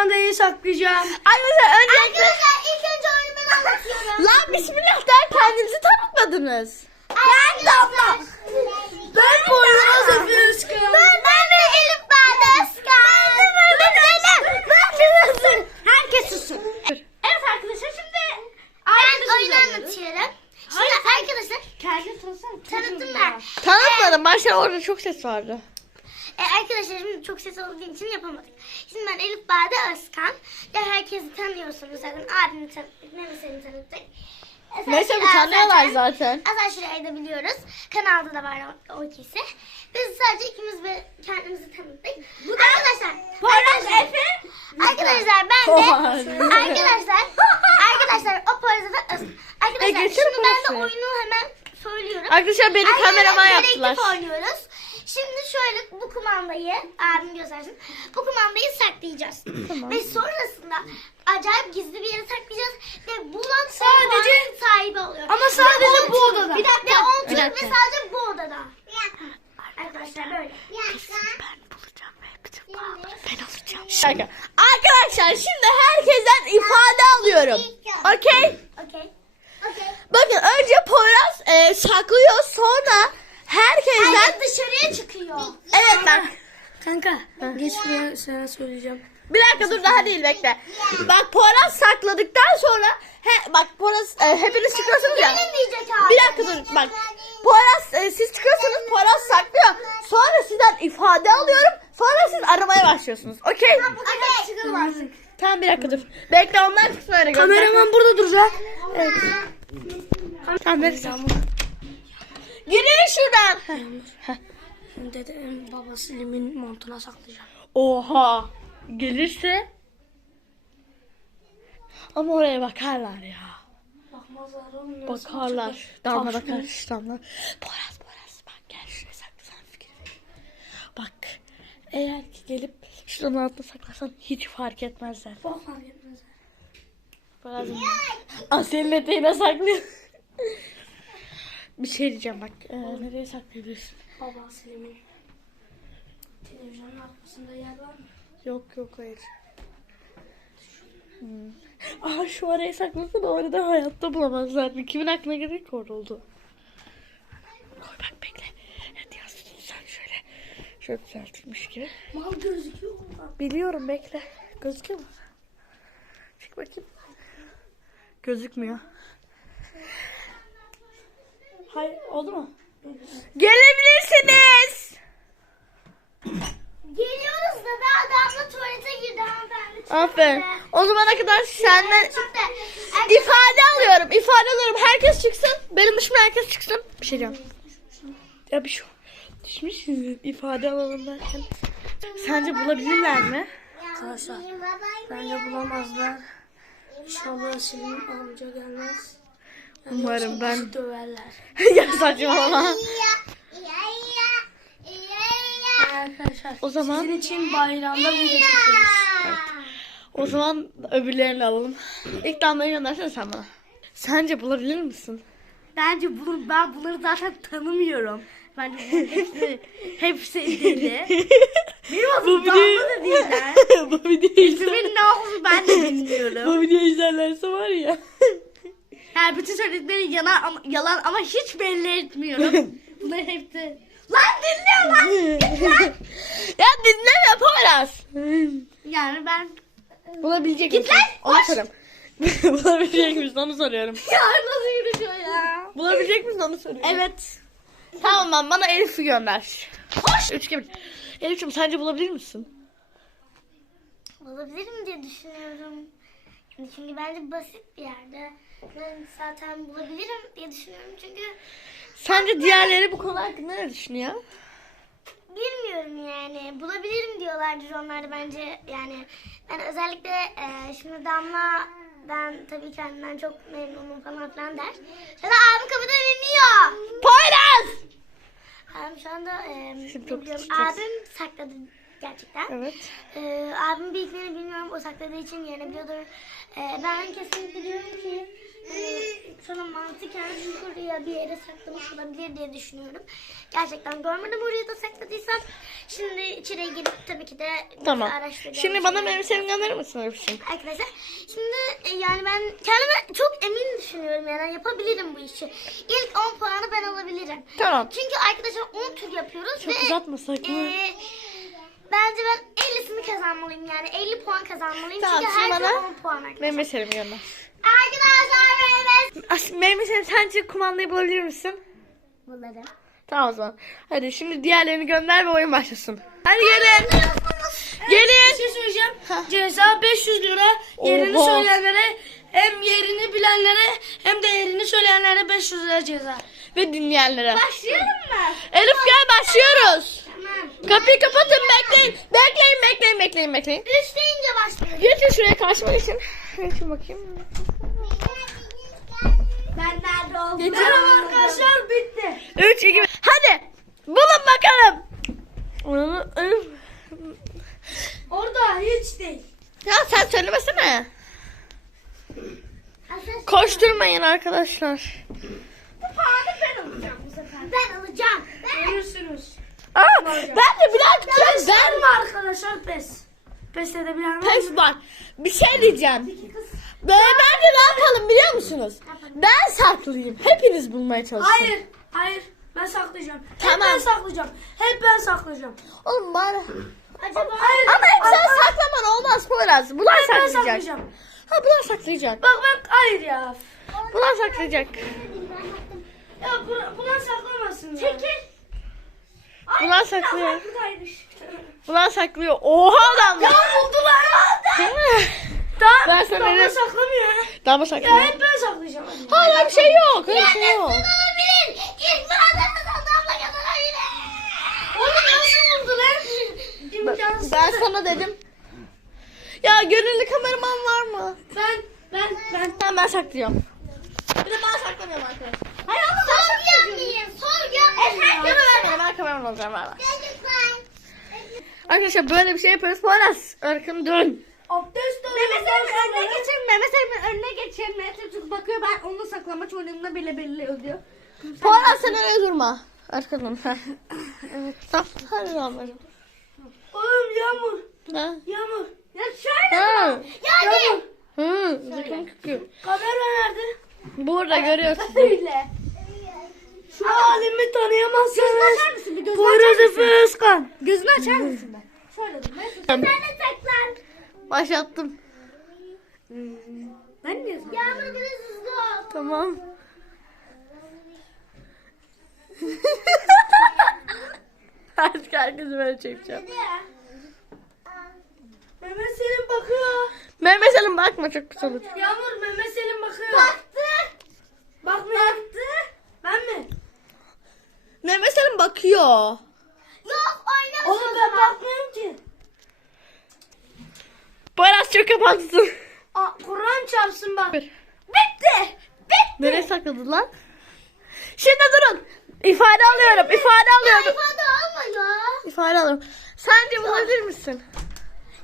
kumandayı saklayacağım. Arkadaşlar önce... Arkadaşlar ilk önce oyunu ben anlatıyorum. Lan bismillah der kendinizi tanıtmadınız. Ben Damla. Ben Poyraz Efe Özkan. Ben, ben de Elif Bade Özkan. Ben de ben. Ben de nasıl? Herkes susun. Evet arkadaşlar şimdi... Ben oyunu anlatıyorum. Şimdi arkadaşlar Kendini tanıtsana. tanıttım ben. Tanıtmadım. Başta orada çok ses vardı. E, arkadaşlar şimdi çok ses olduğu için yapamadık. Şimdi ben Elif Bade Özkan. Ya herkesi tanıyorsunuz zaten. Abimi tanıttık. Melisa'yı tanıttık. E, Neyse bir e, tanıyorlar zaten-. Azar Şura'yı da biliyoruz. Kanalda da var o, o ikisi. Biz sadece ikimiz ve kendimizi tanıttık. arkadaşlar. arkadaşlar, Efe. Arkadaşlar ben de Poyraz. arkadaşlar arkadaşlar o Poyraz'da Öz- Arkadaşlar E, şimdi ben de oyunu hemen söylüyorum. Arkadaşlar beni Arkadaşlar, kameraman yaptılar. oynuyoruz. Şimdi şöyle bu kumandayı abim göstersin. Bu kumandayı saklayacağız. Tamam. Ve sonrasında acayip gizli bir yere saklayacağız ve bulan Sadece- sahibi oluyor. Ama sadece on bu odada. Bir dakika. Ve 10 Bir tur ve sadece bu odada. Arkadaşlar böyle. Ben bulacağım ve bütün paraları ben alacağım. Şaka. Arkadaşlar şimdi herkesten ifade alıyorum. Okey? Okey. Okey. Bakın önce Poyraz e, saklıyor sonra herkesten... Herkes dışarıya çıkıyor. Evet ben... Kanka geç buraya sana söyleyeceğim. Bir dakika dur daha değil bekle. Bak Poyraz sakladıktan sonra... He, bak Poyraz e, hepiniz çıkıyorsunuz ya. Bir dakika dur bak. Poyraz e, siz çıkıyorsunuz Poyraz saklıyor. Sonra sizden ifade alıyorum. Sonra siz aramaya başlıyorsunuz. Okey? Okey. Çıkalım artık. Tamam bir dakika dur. Bekle onlar çıksın öyle. Kameraman burada duracak. Evet. Tamam sen. Girin şuradan. Heh. Dedem babası Lim'in montuna saklayacağım. Oha. Gelirse. Ama oraya bakarlar ya. Bakmazlar oğlum. Bakarlar. Damla bakar. Damla. Poyraz Poyraz bak gel şuraya sakla fikir. Bak. Eğer ki gelip şuranın altına saklarsan hiç fark etmezler. Bak fark etmez. Poyraz'ım. Asel'in eteğine saklıyor. Bir şey diyeceğim bak. Ee, nereye saklayabilirsin? Baba Selim'in televizyonun arkasında yer var mı? Yok yok hayır. Hmm. Aa şu araya saklasın orada hayatta bulamazlar. Kimin aklına gelir ki orada oldu. Koy bak bekle. Evet yansıtın sen şöyle. Şöyle düzeltilmiş gibi. Mal gözüküyor oradan. Biliyorum bekle. Gözüküyor mu? Çık bakayım. Gözükmüyor. Hayır oldu mu? Gelebilirsiniz. Geliyoruz da daha damla tuvalete girdi hanımefendi. Aferin. O zamana kadar senden Çıktı. ifade alıyorum. ifade alıyorum. Herkes çıksın. Benim dışımda herkes çıksın. Bir şey diyeceğim. Ya bir şey düşmüşsünüz. ifade alalım derken. Sence bulabilirler mi? Arkadaşlar bence bulamazlar. İnşallah Selim amca gelmez. Umarım ben- döverler. ya saçmalama. Arkadaşlar O zaman- sizin için bayramda video çekiyoruz. O zaman öbürlerini alalım. İlk damlayı göndersene sen bana. Sence bulabilir misin? Bence bunu, ben bunları zaten tanımıyorum. Bence bunların hepsi, hepsi deli. Benim adım Damla da değiller. Bu videoyu İsmin ne oldu ben de bilmiyorum. Bu videoyu izlerlerse var ya. Yani bütün söyledikleri yalan ama, yalan ama hiç belli etmiyorum. Bunlar hepsi... Lan dinliyor lan! ya dinleme Poyraz. Yani ben... Bulabilecek misin? Onu soruyorum. Bulabilecek misin onu soruyorum. Ya nasıl yürüyor ya? Bulabilecek misin onu soruyorum. Evet. Tamam lan bana Elif'i gönder. Hoş. Üç gibi. Elif'ciğim sence bulabilir misin? Olabilirim diye düşünüyorum. Çünkü bence basit bir yerde. Ben zaten bulabilirim diye düşünüyorum çünkü Sence diğerleri bu konu hakkında ne düşünüyor? bilmiyorum yani. Bulabilirim diyorlardır onlar da bence yani. Ben özellikle e, şimdi Damla ben tabii kendimden çok memnunum falan filan der. Da abim kapıdan iniyor. Poyraz! Abim şu anda e, Şimdi çok bilmiyorum. Abim sakladı gerçekten. Evet. Ee, abim bildiklerini bilmiyorum. O sakladığı için yenebiliyordur. Ee, ben kesinlikle diyorum ki e, sonra mantıken şuraya bir yere saklamış olabilir diye düşünüyorum. Gerçekten görmedim oraya da sakladıysan. Şimdi içeriye girip tabii ki de Tamam. araştıracağım. Şimdi bana elbisemi gönderir misin Elif'ciğim? Arkadaşlar şimdi e, yani ben kendime çok emin düşünüyorum yani yapabilirim bu işi. İlk 10 puanı ben alabilirim. Tamam. Çünkü arkadaşlar 10 tur yapıyoruz Çok ve uzatmasak mı? e, bence ben 50'sini kazanmalıyım yani 50 puan kazanmalıyım. Tamam, Çünkü şimdi her bana tur 10 puan arkadaşlar. Benim meselemi gönder. Arkadaşlar. As benim meselem sence kumandayı bulabilir misin? Bunları. Tamam o zaman. Hadi şimdi diğerlerini gönder ve oyun başlasın. Hadi gelin. Gelin. Bir şey söyleyeceğim. Ceza 500 lira. Yerini Oha. söyleyenlere hem yerini bilenlere hem de yerini söyleyenlere 500 lira ceza. Ve dinleyenlere. Başlayalım mı? Elif gel başlıyoruz. Tamam. Kapıyı kapatın bekleyin. Bekleyin bekleyin bekleyin bekleyin. 3 deyince başlıyoruz. Geçin şuraya karşıma geçin. Geçin bakayım. Ben nerede oldum? Merhaba arkadaşlar bitti. 3 2 Hadi. Bulun bakalım. Orada hiç değil. Ya sen söylemesene. Koşturmayın arkadaşlar. puanı ben alacağım bu sefer. Ben alacağım. Ben Görürsünüz. Aa, ben de birazcık ben, Ben mi arkadaşlar pes? Pes edebilen var? Pes var. Bir şey diyeceğim. Böyle bence ne yapalım biliyor musunuz? Ben saklayayım. Hepiniz bulmaya çalışın. Hayır. Hayır. Ben saklayacağım. Hep Tamam. ben saklayacağım. Hep ben saklayacağım. Oğlum bari. acaba Hayır. Ama hep sen Ay- saklaman olmaz Poyraz. Bunlar Hep ben saklayacak. saklayacağım. Ha bunlar saklayacak. Bak ben hayır ya. Bunlar saklayacak. Ya bu- bunlar saklamasın ya. Çekil. Bunlar saklıyor. Buradaymış. Bunlar saklıyor. Oha adamlar. Ya buldular. Mi? Daha, Ben sana saklamıyor. Daha mı Ya hep ben saklayacağım. Hala bir şey yok. Öyle bir şey yok. olabilir? İlk puanlarımızdan damla kazanabilir. Oğlum nasıl buldu lan? İmkansız. Ben sana dedim. Ya gönüllü kameraman var mı? Ben, ben, ben. Tamam ben saklayacağım. Bir de ben saklamıyorum arkadaşlar. Hayır ama Arkadaşlar böyle bir şey yapıyoruz. Poyraz arkanı dön. Abdest Mehmet. Emin önüne geçin. Mehmet Emin önüne geçin. Mehmet çocuk bakıyor ben onu saklamaç oyununda bile belli diyor. Poyraz sen öyle durma. Arkadan dön. Evet. Tamam. Hadi damlacığım. Oğlum yağmur. Ha. Yağmur. Ya şöyle. Ha. Yani. Hı. Zıkkım kıkıyor. Kamera nerede? Burada görüyorsun. Öyle. Şu halimi tanıyamazsınız. Gözünü açar mısın? Bir gözünü açar mısın? Efe Özkan. Gözünü açar mısın ben? Şöyle dur. Sen de saklan. Başlattım. Ben niye saklayayım? Yağmur biraz hızlı ol. Tamam. Artık herkesi böyle çekeceğim. Mehmet Selim bakıyor. Mehmet Selim bakma çok kısa olur. Yağmur Mehmet Selim bakıyor. Baktı. Bakmıyor. Mehmet Selim bakıyor. Yok oynamasın Oğlum o ben zaman. bakmıyorum ki. Poyraz çok kapatsın. Aa, Kur'an çarpsın bak. Bitti. Bitti. Nereye sakladı lan? Şimdi durun. İfade alıyorum. ifade alıyorum. İfade alma ya. İfade alıyorum. Sence bulabilir misin?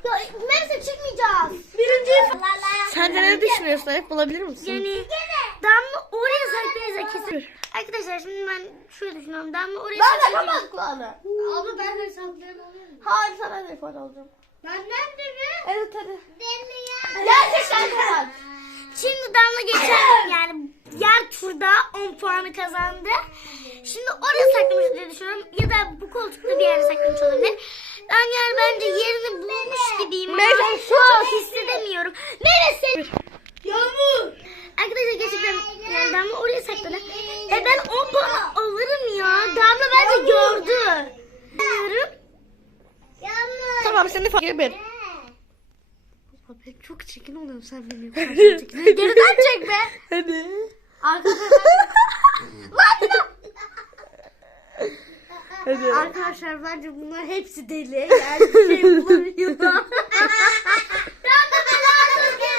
Ya neyse çıkmayacağız. Birinci Sence ne düşünüyorsun? Hep bulabilir misin? Yani Damla oraya saklayacak kesin. Arkadaşlar şimdi ben şöyle düşünüyorum. Damla oraya saklayacak. kulağını. Abla ben de saklayan olurum. Hayır sana da ifade alacağım. Benden de mi? Evet hadi. Belli ya. Gerçekten kapat. Şimdi Damla geçen yani diğer turda 10 puanı kazandı. Şimdi oraya saklamış diye düşünüyorum. Ya da bu koltukta bir yere saklamış olabilir. Yani bence yerini bulmuş gibiyim Meyve, sus! çok hissedemiyorum. Neresi? Yağmur. Arkadaşlar gerçekten yani Damla oraya sakladı. E ben 10 puan alırım ya. Damla bence gördü. Alırım. Tamam senin ifade bir. Ben çok çirkin oluyorum sen benim karşıma çekin. Geriden çek be. Hadi. Arkadaşlar, Hadi. arkadaşlar bence bunlar hepsi deli. Yani bir şey bulamıyorlar.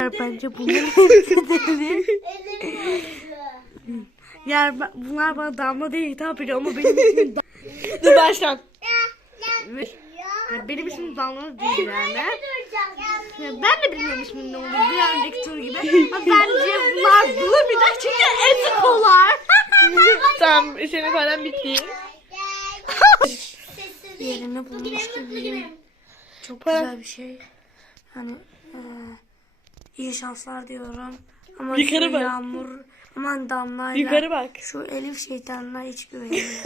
bence bunlar hepsi deli. Yani ben- bunlar bana damla diye hitap ediyor ama benim için da- Dur baştan. yani benim ismim damla değil yani. Ya ben de bilmiyorum ismin ne olduğunu bir önceki tur gibi. Ama bence bunlar bulamayacak çünkü ezikolar. tamam senin ifaden bitti. Yerini bulmuş. Bugün Çok güzel bir şey. Hani eee, iyi şanslar diyorum. Ama Yukarı şu bak. yağmur aman damlayla Yukarı bak. şu Elif şeytanına hiç güvenmiyorum.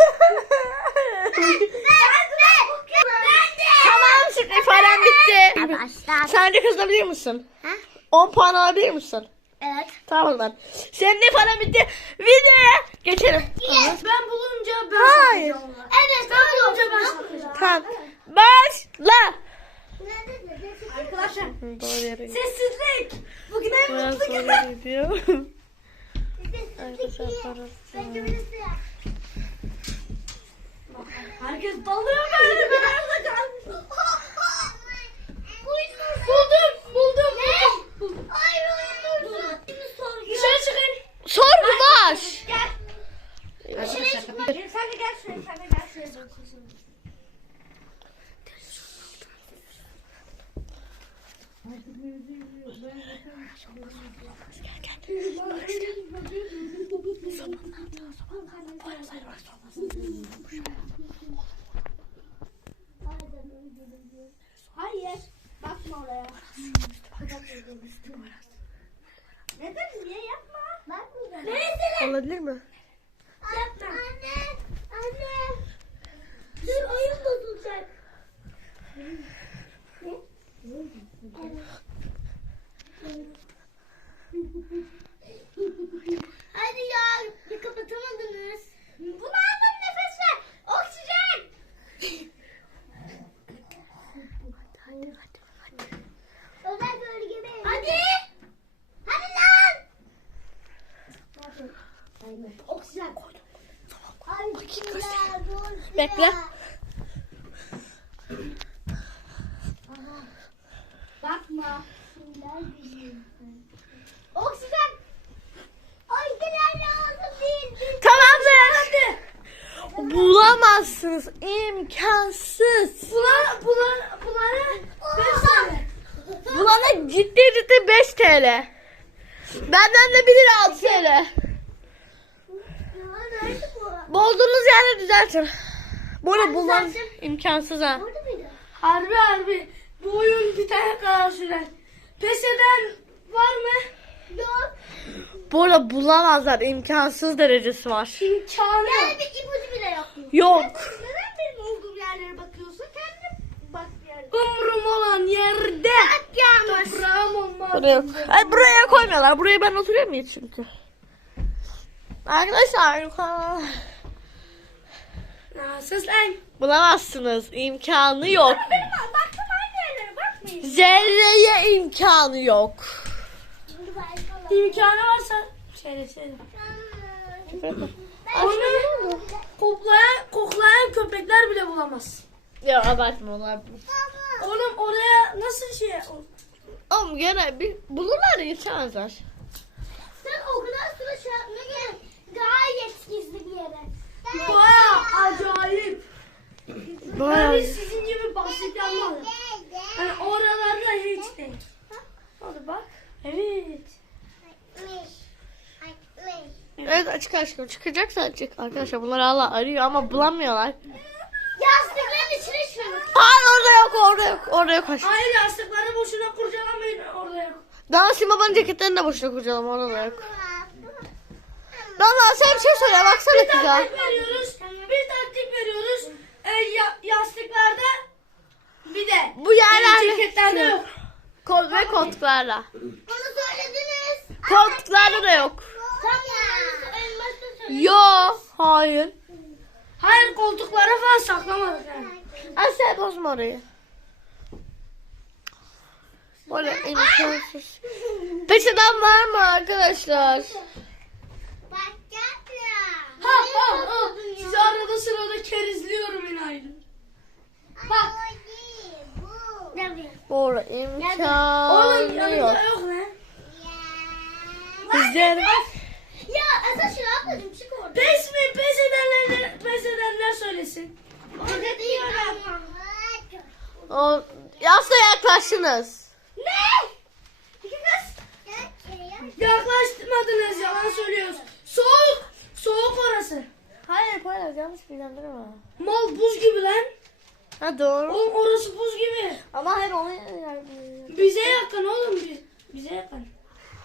Tamam şimdi ifadem bitti. Arkadaşlar. Sence kazanabilir misin? Ha? 10 puan alabilir misin? Evet. Tamam o zaman. Senin ifadem bitti. Videoya geçelim. ben bulunca ben Hayır. Evet. Ben bulunca ben saklayacağım. Tamam. Başla. Arkadaşlar sessizlik. Bugün en mutlu günüm. Arkadaşlar para. Herkes dalıyor böyle ben imkansız ha. Harbi harbi. Bu oyun bir tane kadar sürer. Pes eden var mı? Yok. Bu arada bulamazlar. imkansız derecesi var. İmkanı Yani yok. bir ipucu bile yok. Yok. Neden benim olduğum yerlere bakıyorsun? Kendine bak yerlere. Umrum olan yerde. Bak yağmur. Toprağım olmaz. Buraya yok. Ay buraya koymuyorlar. Buraya ben oturuyorum ya çünkü. Arkadaşlar yukarı. Lan. Bulamazsınız. imkanı yok. Benim baktım aynı yerlere bakmayın. Zerreye imkanı yok. İmkanı varsa söyle söyle. Onu koklayan, koklayan köpekler bile bulamaz. Ya abartma onlar. Oğlum oraya nasıl şey? Oğlum gene bir bulurlar da geçemezler. Sen o kadar süre şey yapmaya gerek. Gayet gizli bir yere. Baya acayip. Bayağı. Yani sizin gibi basit yapmadım. Yani oralarda hiç değil. Hadi bak. Evet. Evet açık aşkım çıkacaksa açık. Arkadaşlar bunlar hala arıyor ama bulamıyorlar. Yastıkların içine şunu. Hayır orada yok orada yok orada yok aşkım. Hayır yastıkları boşuna kurcalamayın orada yok. Daha Simaba'nın ceketlerini de boşuna kurcalama orada da yok. Valla sen bir şey söyle baksana kıza. Taktik veriyoruz. Bir taktik veriyoruz. E, ya, yastıklarda bir de Bu yerlerde ceketlerde yok. kol ve koltuklarla. Onu söylediniz. Koltuklarda da yok. Tamam. En başta söylediniz. Yo hayır. Hayır koltuklara falan saklamadık yani. Asel bozma orayı. Böyle imkansız. Peçeden var mı arkadaşlar? Bak gel Ha. Sizi arada sırada kerizliyorum inaylı. Bak. Doğru Oğlum imkanı yanında yok. lan. Bizler Ya Esas şunu yapmadım çık oradan. Pes mi? Pes edenler, pes edenler söylesin. Orada değil ama. o yasla yaklaştınız. Ne? Yaklaştırmadınız yalan söylüyoruz. Soğuk. Soğuk orası. Hayır Poyraz yanlış bilgilendirme. Mal buz gibi lan. Ha doğru. Oğlum orası buz gibi. Ama hayır onu Bize yakın oğlum biz. Bize yakın.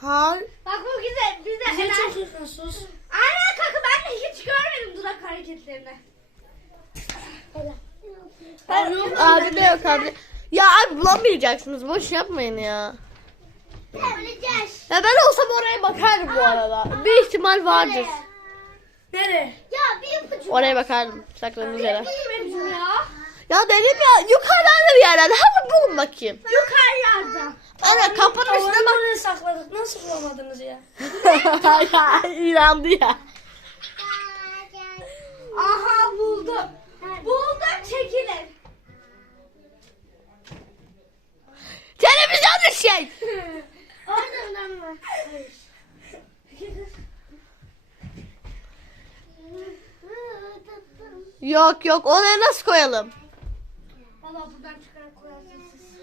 Hayır. Bak bu güzel. Biz de Bize helal. çok yakın sus. Aynen kanka ben de hiç görmedim dudak hareketlerini. Abi de yok abi. Ya abi bulamayacaksınız. Boş yapmayın ya. Öleceğiz. Ya ben olsam oraya bakardım bu arada. Bir ihtimal vardır. Nereye? Ya bir ipucu. Oraya bakardım. Saklandığınız yere. Benim ya. Ya dedim ya yukarılarda bir yerlerde. Hadi bulun bakayım. Yukarılarda. Ana kapının üstüne bak. oraya sakladık. Nasıl bulamadınız ya? ya inandı ya. Aha buldum. Buldum çekilin. Televizyon şey. Oradan mı? Yok yok oraya nasıl koyalım? Valla buradan çıkarak koyarsın siz.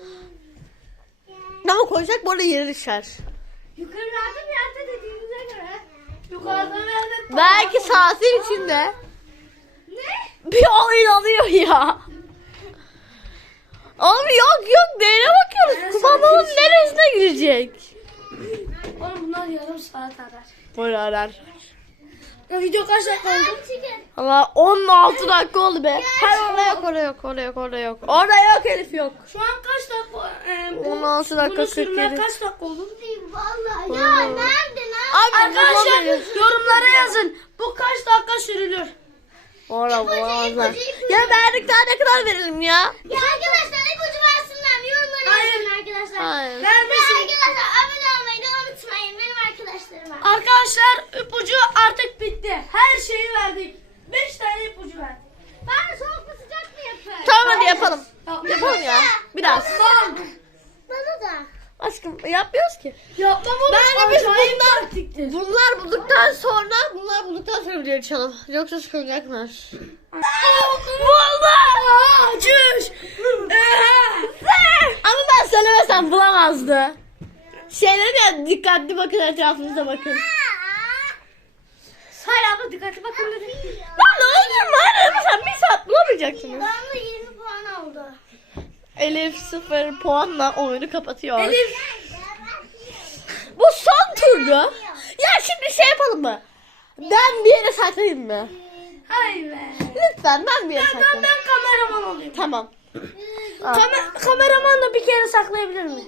Ama koyacak bu arada yeri düşer. Yukarılarda bir yerde dediğinize göre. Yukarıda nerede? Belki saatin içinde. Ne? Bir oyun alıyor ya. Abi yok yok neyine bakıyoruz? Kumandanın neresine girecek? Oğlum bunlar yarım saat arar. Böyle arar. Video kaç dakika oldu? Valla 16 dakika oldu be. Hayır orada yok orada yok orada yok orada yok. Orada yok Elif yok. Şu an kaç dakika? E, bu, 16 dakika bunu sürmeye 47. kaç dakika oldu? Vallahi ya nerede lan? Abi Arkadaşlar yorumlara yazın. Bu kaç dakika sürülür? Orada ipucu. Ya verdikten ne kadar verelim ya? Ya arkadaşlar ipucu versinler. Yorumlara yazın arkadaşlar. Hayır. Ve Vermesin. arkadaşlar abone olmayı da unutmayın benim arkadaşlarıma. Arkadaşlar ipucu artık bitti. Her şeyi verdik. 5 tane ipucu verdik. Ben de soğuk mu sıcak mı yapayım? Tamam hadi yapalım. Yapalım ya. Biraz. Bana da. Aşkım yapmıyoruz ki. Yapmam oğlum. Bence biz bunlar-. Bunlar bulduktan sonra bunlar bulduktan sonra video açalım. Yoksa sıkılacaklar. Vallahi çüş. Ama ben söylemesem bulamazdı. Şeyleri ya dikkatli bakın etrafınıza bakın. Hayır abla dikkatli bakın dedi. Lan ne olur lan mesela bir saat bulamayacaksınız. Bana 20 puan oldu. Elif sıfır puanla oyunu kapatıyor. Elif. Bu son turdu. Ya şimdi şey yapalım mı? Ben bir yere saklayayım mı? Hayır be. Lütfen ben bir yere Ben, saklayayım. ben kameraman olayım. Tamam. Kamer kameraman da bir kere saklayabilir mi?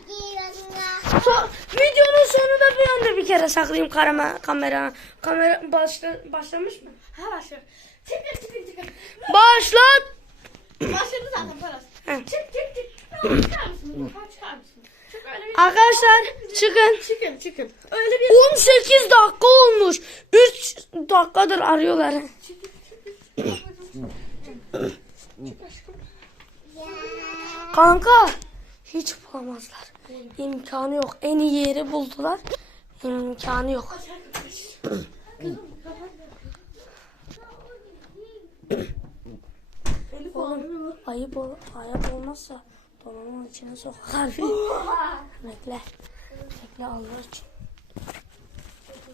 So videonun sonunda bir anda bir kere saklayayım kamera kamera kamera başla başlamış mı? Ha başladı. Çıkın çıkın çıkın. Başlat. Başladı zaten parası. Çık çık çık. Çıkar mısın? Çıkar mısın? Çık. Arkadaşlar çıkın. Çıkın çıkın. Öyle bir... 18 dakika olmuş. 3 dakikadır arıyorlar. Kanka hiç bulamazlar. İmkanı yok. En iyi yeri buldular. İmkanı yok. Oğlum ayıp, ol, ayıp olmazsa dolabın içine sokar. Bekle. Bekle Allah için.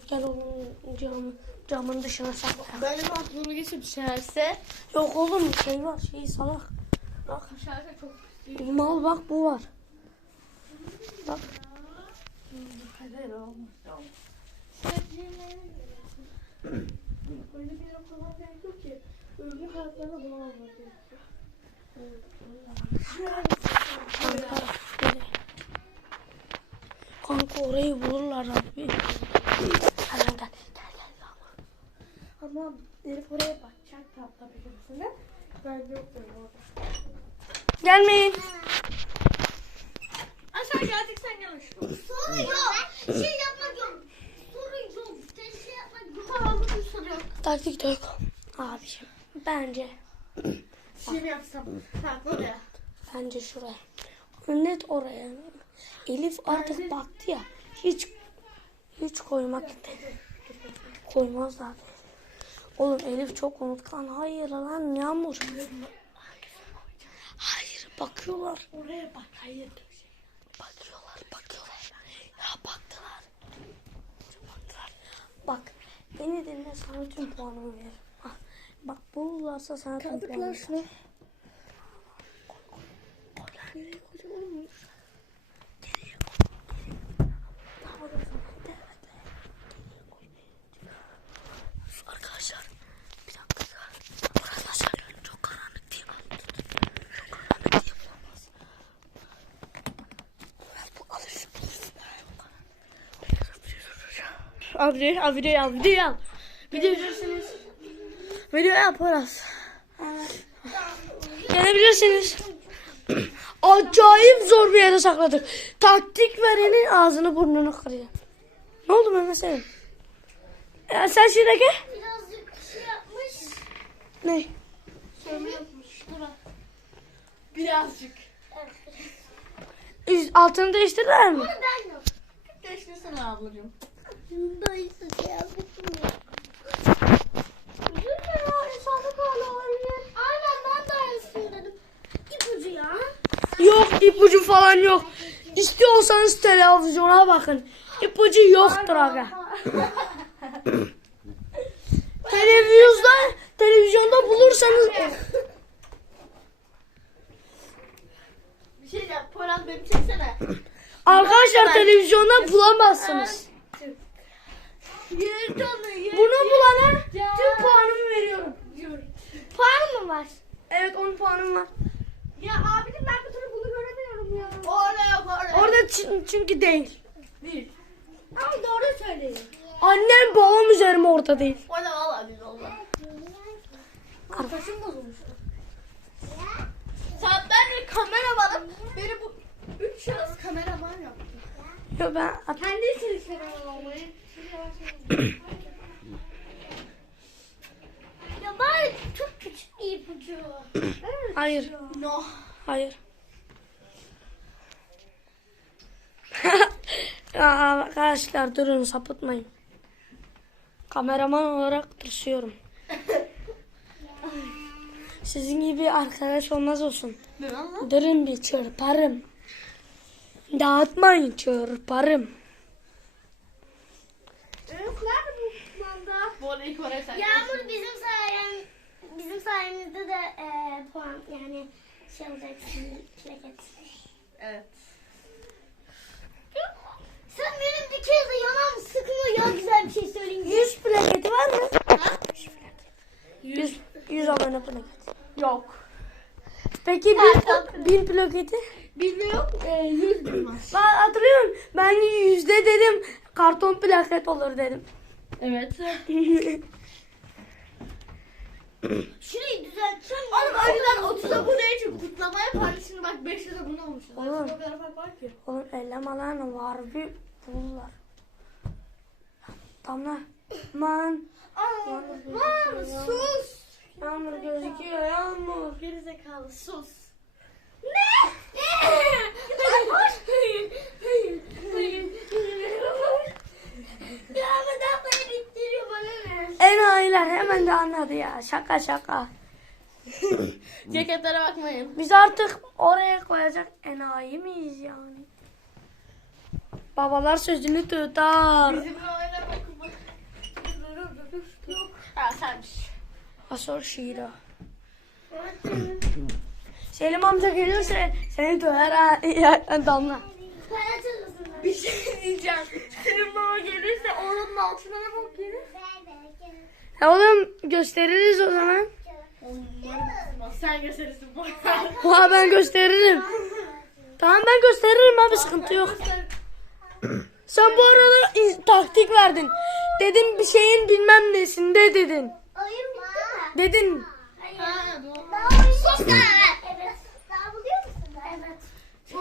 Gel oğlum camın, camın dışına sakla. Benim aklıma geçip düşerse... Yok oğlum şey var şey salak. Bak Düşerse çok... mal bak bu var. Bak. Bir koymak gerek yok ki. Öbür hayatlarına bulamazlar gerekiyor. Kanka orayı bulurlar abi. Gel gel gel gel gel. Ama Elif oraya bakacak tatlı birisine. Ben yoktum orada. Gelmeyin. Aşağı geldik sen yanlış. Soru yok. Şey yapmak yok. Soru yok. Şey yapmak yok. Tamam bir soru yok. Taktik de yok. Abiciğim bence Şey mi yapsam? Tatlı oraya. bence şuraya. Net oraya. Elif artık baktı ya. Hiç hiç koymak istedi. Koymazlar. Oğlum Elif çok unutkan. Hayır lan Yağmur. Hayır bakıyorlar. Oraya bak hayır. Bakıyorlar, bakıyorlar. Ya baktılar. Baktılar. Bak, beni dinle sana tüm puanımı veririm. Ah, Bak bulurlarsa sana tüm puanımı veririm. al videoyu al videoyu al videoyu al. Videoyu Videoyu al Poyraz. Gelebilirsiniz. Acayip zor bir yere sakladık. Taktik verenin ağzını burnunu kırıyor. Ne oldu Mehmet Selim? Ya sen gel. Birazcık şey yapmış. Ne? Birazcık. Üz- Altını değiştirdiler mi? Bunu ben yok. Değiştirsene ablacığım. Dayısı yapmışım ya. Üzülme ya insanlık hali olabilir. Aynen ben de aynısını dedim. İpucu ya. Yok ipucu falan yok. İstiyorsanız televizyona bakın. İpucu yoktur aga. Televizyonda televizyonda bulursanız Bir şey yap. Poyraz beni çeksene. arkadaşlar televizyonda bulamazsınız. Bunu bulana tüm puanımı veriyorum. Puan mı var? Evet 10 puanım var. Ya abicim ben bir türlü bunu göremiyorum ya. Yok oraya. Orada çın- çünkü değil. değil. Ama doğru söyleyin. Annem babam üzerime orada değil. Orada valla değil valla. Arkadaşım bozulmuştu. Saatlerce kameramanım. Beni bu üç şahıs kameraman yaptı. Yo ben Kendi için kameraman olmayı. Ya bari çok küçük bir ipucu. hayır. No. Hayır. arkadaşlar durun sapıtmayın. Kameraman olarak tırsıyorum. Sizin gibi arkadaş olmaz olsun. Ne lan? Durun bir çırparım. Dağıtmayın çırparım. Nerede bu kumanda? Bu arada ilk oraya sen. Yağmur bizim sayem bizim sayemizde de e, puan yani şey alacaksın plaket. Evet. Sen benim bir kez de yanağımı sıkma ya güzel bir şey söyleyeyim. 100 plaketi var mı? 100, 100 abone plaket. Yok. Peki bin, bin plaketi? Bilmiyorum. E, yüz bin var. Ben hatırlıyorum. Ben yüzde dedim karton plaket olur dedim. Evet. Şurayı düzelteceğim. Oğlum önceden 30 abone için kutlama yapardı. Şimdi bak 500 abone olmuşuz. Oğlum. O kadar fark var ki. Oğlum ellemalar var bir bulurlar. Damla. Man. Lan sus. Yağmur gözüküyor yağmur. Gerizekalı sus. Enayiler hemen de anladı ya. Şaka şaka. Ceketlere bakmayın. Biz artık oraya koyacak enayi miyiz yani? Babalar sözünü tutar. Bizimle oynamak bak. Yok. Ha senmiş. Asor şiira. Selim amca gelirse seni döver ha. Ya, Damla. Bir şey diyeceğim. Senin baba gelirse onun altına ne bok gelir? Ya oğlum gösteririz o zaman. Sen gösterirsin bu. Ha ben gösteririm. Tamam ben gösteririm abi sıkıntı yok. Sen bu arada taktik verdin. Dedin bir şeyin bilmem nesinde dedin. Oyun bitti mi? Dedin. Sus Evet. Daha buluyor musun? Evet.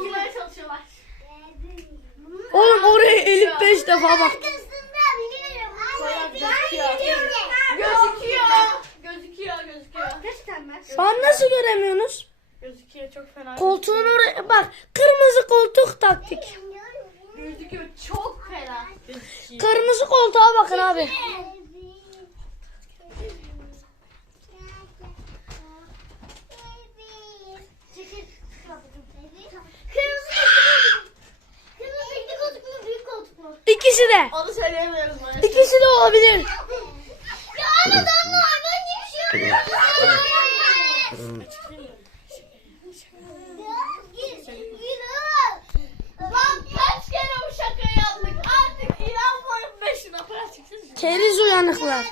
Çekilmeye çalışıyorlar. Oğlum oraya Elif 5 defa bak. Gözüküyor. Gözüküyor. Gözüküyor. Gerçekten mi? Sen nasıl göremiyorsunuz? Gözüküyor çok fena. Koltuğun oraya bak. Kırmızı koltuk taktik. Gözüküyor çok fena. Gözüküyor. Kırmızı koltuğa bakın abi. Kırmızı renkli koltuk mu büyük koltuk mu? İkisi de. Onu söyleyemiyoruz maalesef. İkisi de olabilir. Ya anladan mı? Ben gibi şey Lan kaç kere bu şakayı yaptık. Artık inanmıyorum ben şuna para çıksın. Keriz uyanıklar.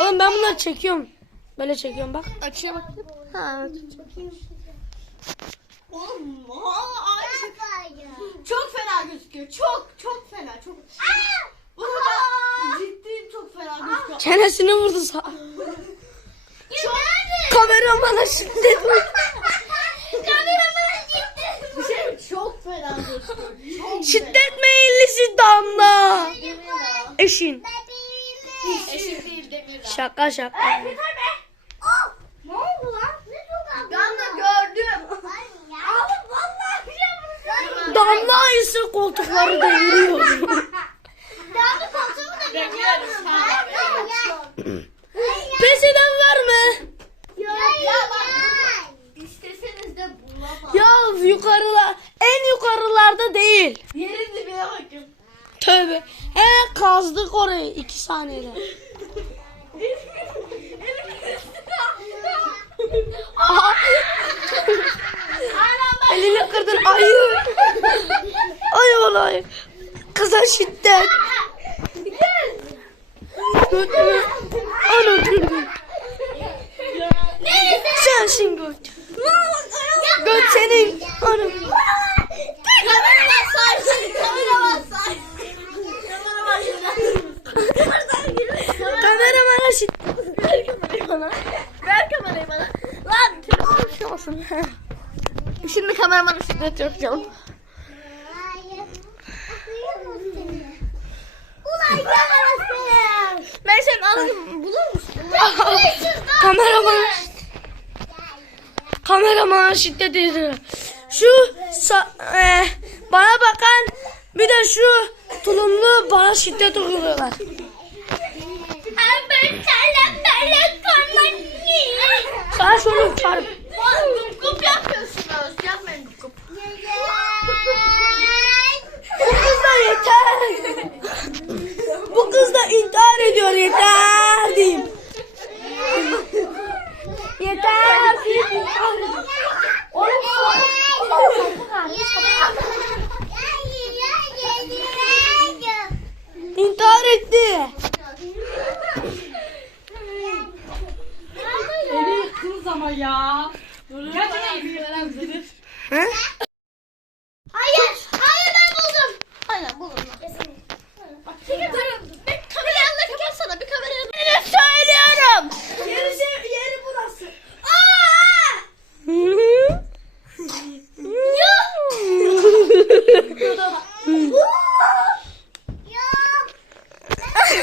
Oğlum ben bunları çekiyorum. Böyle çekiyorum bak. Açıya bak. Ha, evet. Oğlum aa. Çok fena gözüküyor. Çok çok fena. Çok. Bunu da fena düştü. Çenesini vurdu sağ. Kameramana şiddet vurdu. Kameraman gitti. Bir şey? Çok fena. Çok Şiddet meyillisi damla. Eşin. Eşit değil Demirla. Şaka şaka. Ne oldu lan? Ne çok Ben de gördüm. Abi vallahi biliyor Damla ayısı koltukları deviriyor. Damla koltuğumu da bekliyoruz. Peşinden verme. Ya bak. İsteseniz de bulamam. Ya yukarılar en yukarılarda değil. Yerin dibine bakın. Tövbe. He kazdık orayı iki saniyede. Aha. Elini kırdın ayı. Ay olay. Kıza şiddet. Götünü. Ana kırdın. Sensin göt. Göt senin. Ana. Kameraman sarsın. Kameraman sarsın. Kameraman şuradan. Kameramana şiddet. Ver kamerayı bana. Ver kamerayı bana. Lan olsun. Şimdi kameramana şiddet yapacağım. Ulan kamerası. Ben senin anını bulur musun? Kameraman. Kameraman şiddet ediyor. Şu sa- e, bana bakan bir de şu tulumlu bana şiddet uyguluyorlar.